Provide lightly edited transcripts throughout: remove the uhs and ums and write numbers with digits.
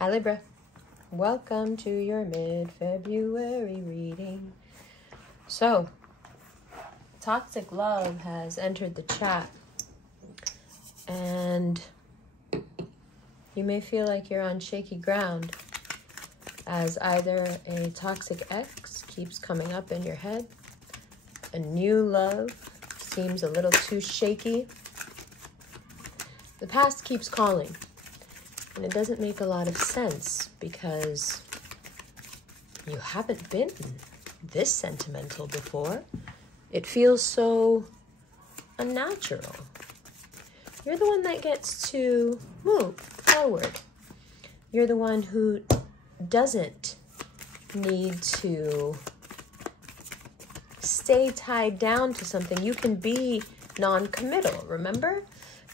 Hi Libra, welcome to your mid-February reading. So, toxic love has entered the chat, and you may feel like you're on shaky ground as either a toxic ex keeps coming up in your head, a new love seems a little too shaky, the past keeps calling. And it doesn't make a lot of sense because you haven't been this sentimental before. It feels so unnatural. You're the one that gets to move forward. You're the one who doesn't need to stay tied down to something. You can be non-committal, remember?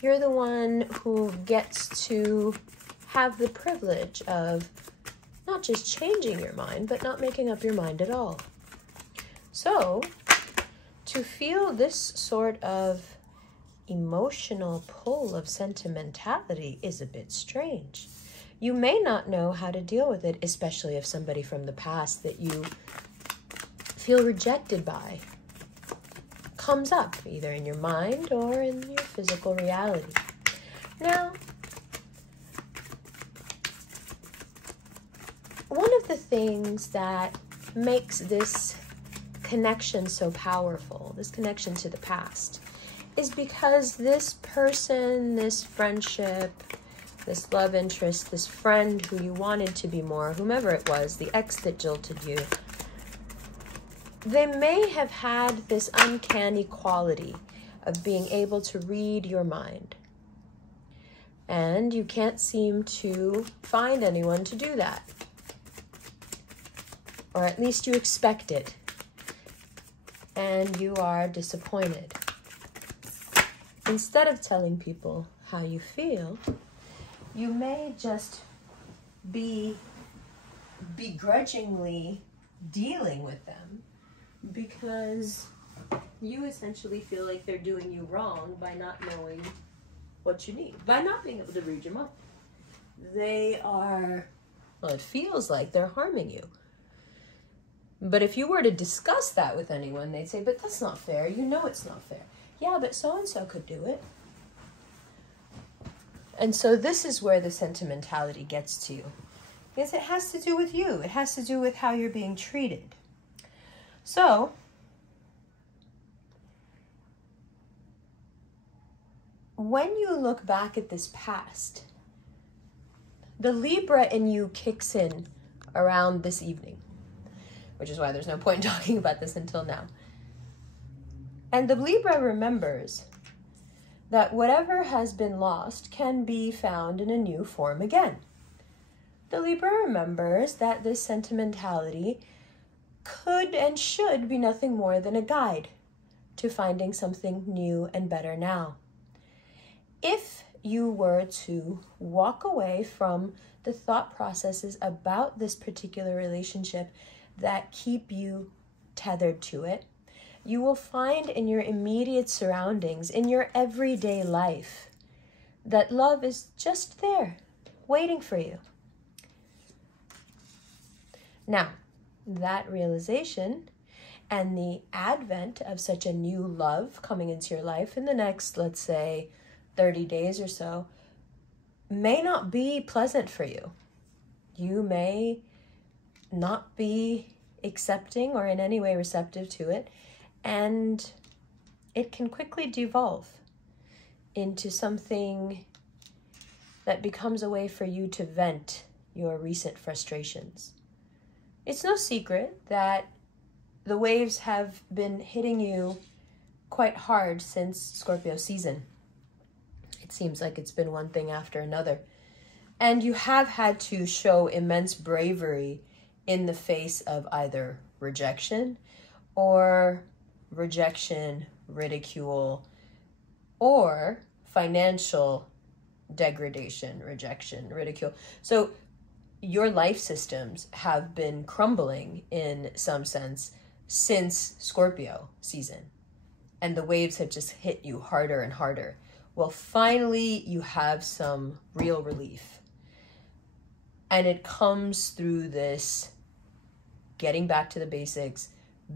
You're the one who gets to have the privilege of not just changing your mind, but not making up your mind at all. So, to feel this sort of emotional pull of sentimentality is a bit strange. You may not know how to deal with it, especially if somebody from the past that you feel rejected by comes up, either in your mind or in your physical reality. Now, one of the things that makes this connection so powerful, this connection to the past, is because this person, this friendship, this love interest, this friend who you wanted to be more, whomever it was, the ex that jilted you, they may have had this uncanny quality of being able to read your mind. And you can't seem to find anyone to do that. Or at least you expect it, and you are disappointed. Instead of telling people how you feel, you may just be begrudgingly dealing with them because you essentially feel like they're doing you wrong by not knowing what you need, by not being able to read your mind. They are, well, it feels like they're harming you. But if you were to discuss that with anyone, they'd say, but that's not fair. You know it's not fair. Yeah, but so-and-so could do it. And so this is where the sentimentality gets to you. Because it has to do with you. It has to do with how you're being treated. So, when you look back at this past, the Libra in you kicks in around this evening, which is why there's no point in talking about this until now. And the Libra remembers that whatever has been lost can be found in a new form again. The Libra remembers that this sentimentality could and should be nothing more than a guide to finding something new and better now. If you were to walk away from the thought processes about this particular relationship that keep you tethered to it, you will find in your immediate surroundings, in your everyday life, that love is just there, waiting for you. Now, that realization and the advent of such a new love coming into your life in the next, let's say, 30 days or so, may not be pleasant for you. You may not be accepting or in any way receptive to it, and it can quickly devolve into something that becomes a way for you to vent your recent frustrations. It's no secret that the waves have been hitting you quite hard since Scorpio season. It seems like it's been one thing after another. And you have had to show immense bravery in the face of either rejection, ridicule, or financial degradation, rejection, ridicule. So your life systems have been crumbling in some sense since Scorpio season. And the waves have just hit you harder and harder. Well, finally, you have some real relief. And it comes through this getting back to the basics,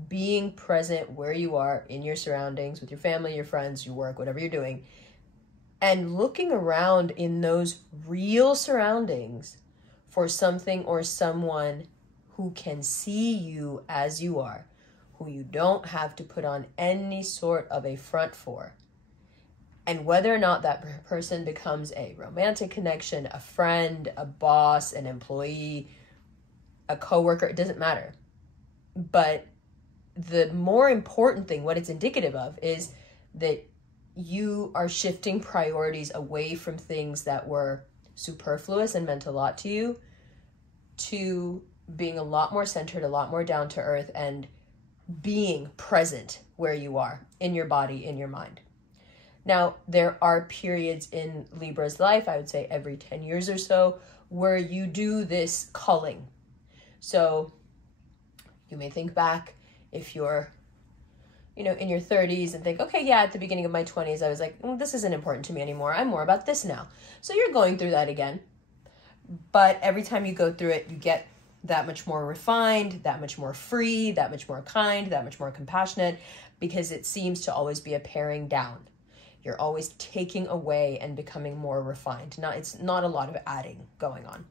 being present where you are in your surroundings, with your family, your friends, your work, whatever you're doing, and looking around in those real surroundings for something or someone who can see you as you are, who you don't have to put on any sort of a front for. And whether or not that person becomes a romantic connection, a friend, a boss, an employee, a coworker, it doesn't matter. But the more important thing, what it's indicative of, is that you are shifting priorities away from things that were superfluous and meant a lot to you, to being a lot more centered, a lot more down to earth, and being present where you are, in your body, in your mind. Now, there are periods in Libra's life, I would say every 10 years or so, where you do this culling. So you may think back if you're, in your 30s and think, okay, yeah, at the beginning of my 20s, I was like, this isn't important to me anymore. I'm more about this now. So you're going through that again. But every time you go through it, you get that much more refined, that much more free, that much more kind, that much more compassionate, because it seems to always be a paring down. You're always taking away and becoming more refined. It's not a lot of adding going on.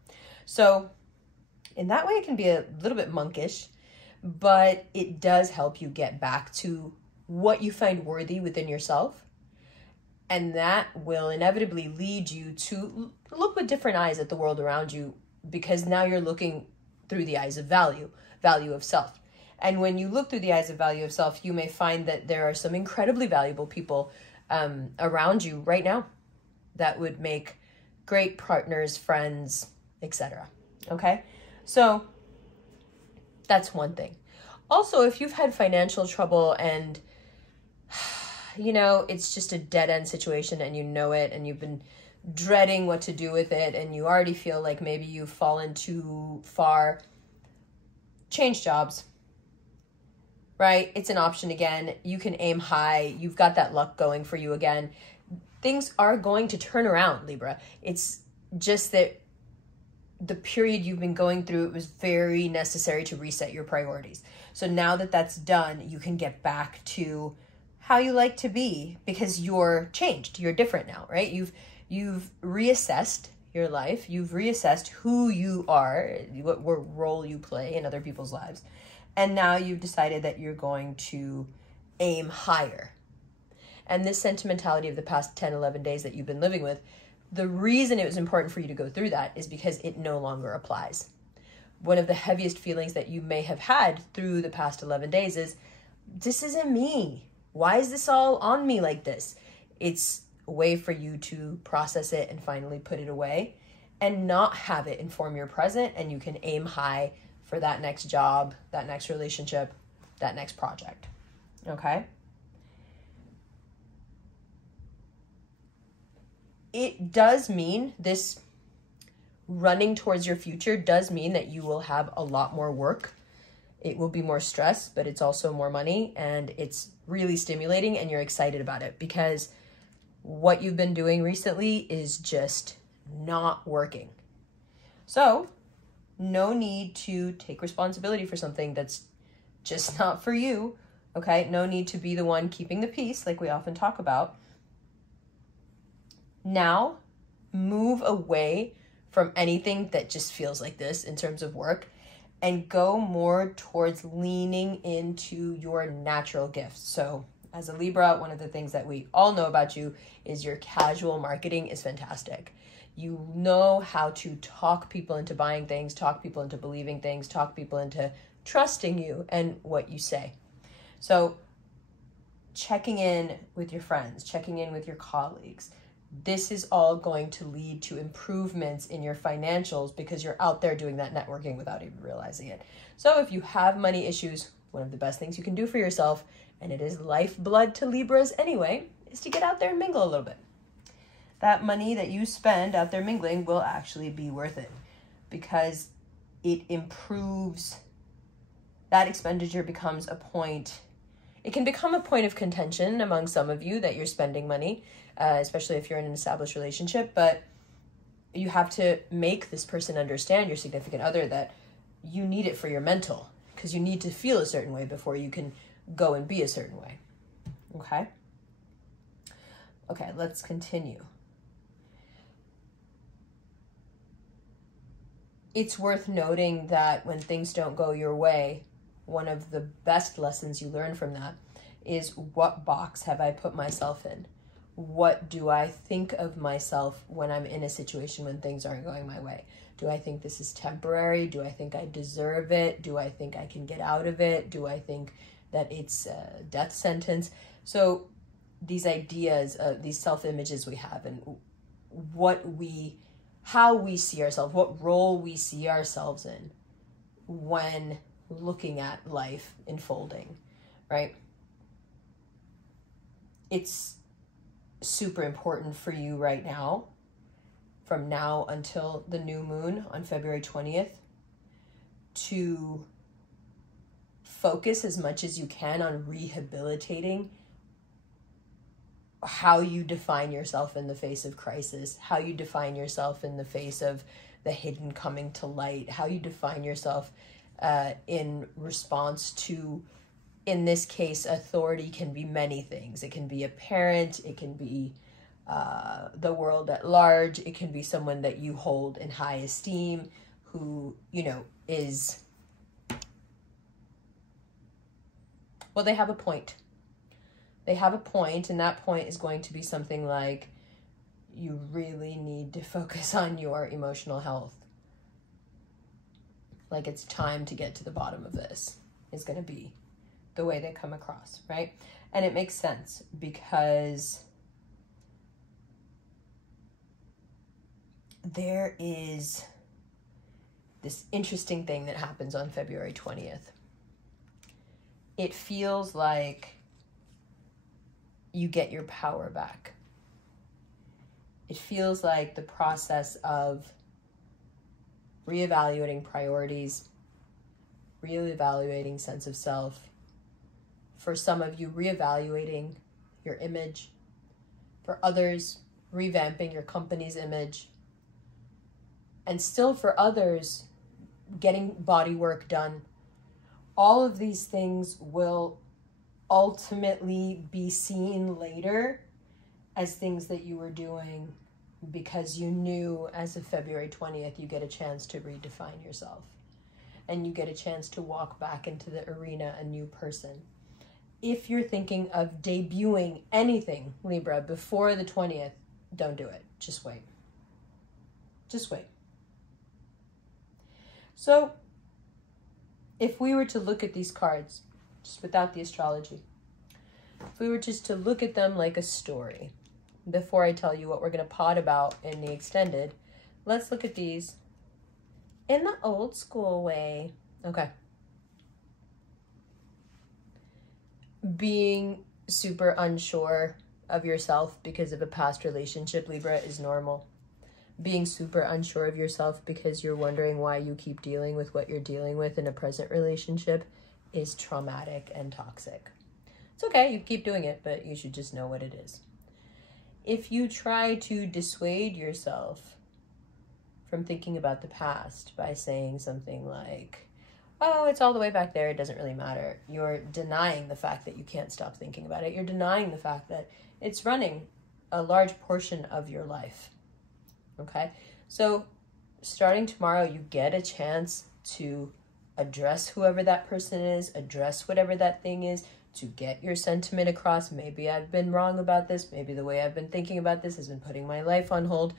So in that way, it can be a little bit monkish, but it does help you get back to what you find worthy within yourself. And that will inevitably lead you to look with different eyes at the world around you, because now you're looking through the eyes of value of self. And when you look through the eyes of value of self, you may find that there are some incredibly valuable people around you right now that would make great partners, friends, etc. Okay? So that's one thing. Also, if you've had financial trouble and, it's just a dead-end situation and you know it and you've been dreading what to do with it and you already feel like maybe you've fallen too far, change jobs. Right? It's an option again. You can aim high. You've got that luck going for you again. Things are going to turn around, Libra. It's just that the period you've been going through, it was very necessary to reset your priorities. So now that that's done, you can get back to how you like to be, because you're changed. You're different now, right? You've reassessed your life. You've reassessed who you are, what role you play in other people's lives. And now you've decided that you're going to aim higher. And this sentimentality of the past 10, 11 days that you've been living with, the reason it was important for you to go through that is because it no longer applies. One of the heaviest feelings that you may have had through the past 11 days is, this isn't me. Why is this all on me like this? It's a way for you to process it and finally put it away and not have it inform your present, and you can aim high for that next job, that next relationship, that next project. Okay? It does mean, this running towards your future does mean that you will have a lot more work. It will be more stress, but it's also more money, and it's really stimulating, and you're excited about it because what you've been doing recently is just not working. So, no need to take responsibility for something that's just not for you, okay? No need to be the one keeping the peace like we often talk about. Now, move away from anything that just feels like this in terms of work and go more towards leaning into your natural gifts. So as a Libra, one of the things that we all know about you is your casual marketing is fantastic. You know how to talk people into buying things, talk people into believing things, talk people into trusting you and what you say. So checking in with your friends, checking in with your colleagues, this is all going to lead to improvements in your financials because you're out there doing that networking without even realizing it. So if you have money issues, one of the best things you can do for yourself, and it is lifeblood to Libras anyway, is to get out there and mingle a little bit. That money that you spend out there mingling will actually be worth it because it improves, that expenditure becomes a point. It can become a point of contention among some of you that you're spending money, especially if you're in an established relationship, but you have to make this person understand, your significant other, that you need it for your mental, because you need to feel a certain way before you can go and be a certain way. Okay? Okay, let's continue. It's worth noting that when things don't go your way, one of the best lessons you learn from that is, what box have I put myself in? What do I think of myself when I'm in a situation when things aren't going my way? Do I think this is temporary? Do I think I deserve it? Do I think I can get out of it? Do I think that it's a death sentence? So these ideas, these self-images we have, and how we see ourselves, what role we see ourselves in when looking at life unfolding, right? It's super important for you right now, from now until the new moon on February 20th, to focus as much as you can on rehabilitating how you define yourself in the face of crisis, how you define yourself in the face of the hidden coming to light, how you define yourself in response to, in this case, authority can be many things. It can be a parent, it can be the world at large, it can be someone that you hold in high esteem who, you know, is, well, they have a point. They have a point, and that point is going to be something like, you really need to focus on your emotional health. Like, it's time to get to the bottom of this, is going to be the way they come across, right? And it makes sense, because there is this interesting thing that happens on February 20th. It feels like you get your power back. It feels like the process of reevaluating priorities, reevaluating sense of self. For some of you, reevaluating your image. For others, revamping your company's image. And still for others, getting body work done. All of these things will ultimately be seen later as things that you were doing because you knew as of February 20th, you get a chance to redefine yourself. And you get a chance to walk back into the arena a new person. If you're thinking of debuting anything, Libra, before the 20th, don't do it. Just wait. Just wait. So, if we were to look at these cards, just without the astrology, if we were just to look at them like a story, before I tell you what we're going to pod about in the extended, let's look at these in the old school way. Okay. Being super unsure of yourself because of a past relationship, Libra, is normal. Being super unsure of yourself because you're wondering why you keep dealing with what you're dealing with in a present relationship is traumatic and toxic. It's okay, you keep doing it, but you should just know what it is. If you try to dissuade yourself from thinking about the past by saying something like, oh, it's all the way back there, it doesn't really matter, you're denying the fact that you can't stop thinking about it. You're denying the fact that it's running a large portion of your life. Okay? So starting tomorrow, you get a chance to address whoever that person is, address whatever that thing is, to get your sentiment across. Maybe I've been wrong about this. Maybe the way I've been thinking about this has been putting my life on hold.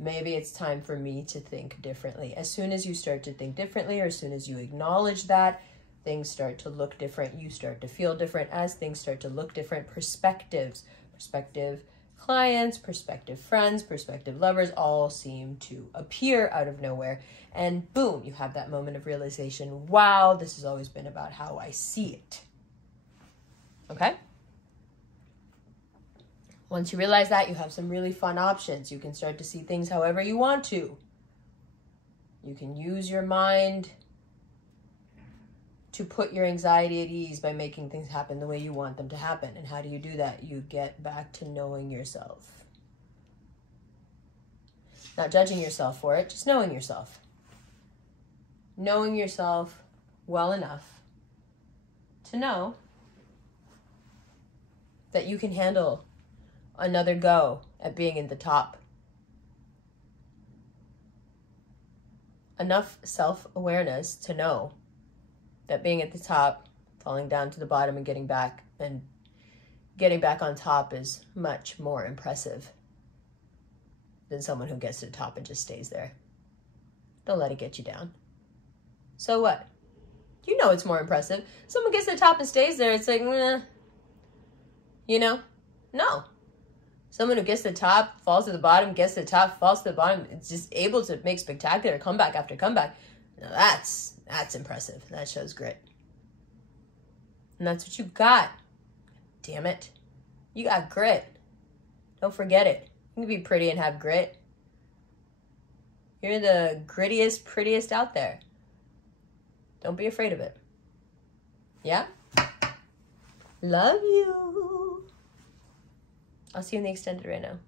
Maybe it's time for me to think differently. As soon as you start to think differently, or as soon as you acknowledge that, things start to look different. You start to feel different. As things start to look different, perspectives, prospective clients, prospective friends, prospective lovers all seem to appear out of nowhere. And boom, you have that moment of realization. Wow, this has always been about how I see it. Okay? Once you realize that, you have some really fun options. You can start to see things however you want to. You can use your mind to put your anxiety at ease by making things happen the way you want them to happen. And how do you do that? You get back to knowing yourself. Not judging yourself for it, just knowing yourself. Knowing yourself well enough to know that you can handle another go at being in the top. Enough self-awareness to know that being at the top, falling down to the bottom and getting back on top is much more impressive than someone who gets to the top and just stays there. Don't let it get you down. So what? You know it's more impressive. Someone gets to the top and stays there, it's like, meh. You know? No. Someone who gets to the top, falls to the bottom, gets to the top, falls to the bottom, it's just able to make spectacular comeback after comeback. Now that's impressive. That shows grit. And that's what you got. Damn it. You got grit. Don't forget it. You can be pretty and have grit. You're the grittiest, prettiest out there. Don't be afraid of it. Yeah? Love you. I'll see you in the extended right now.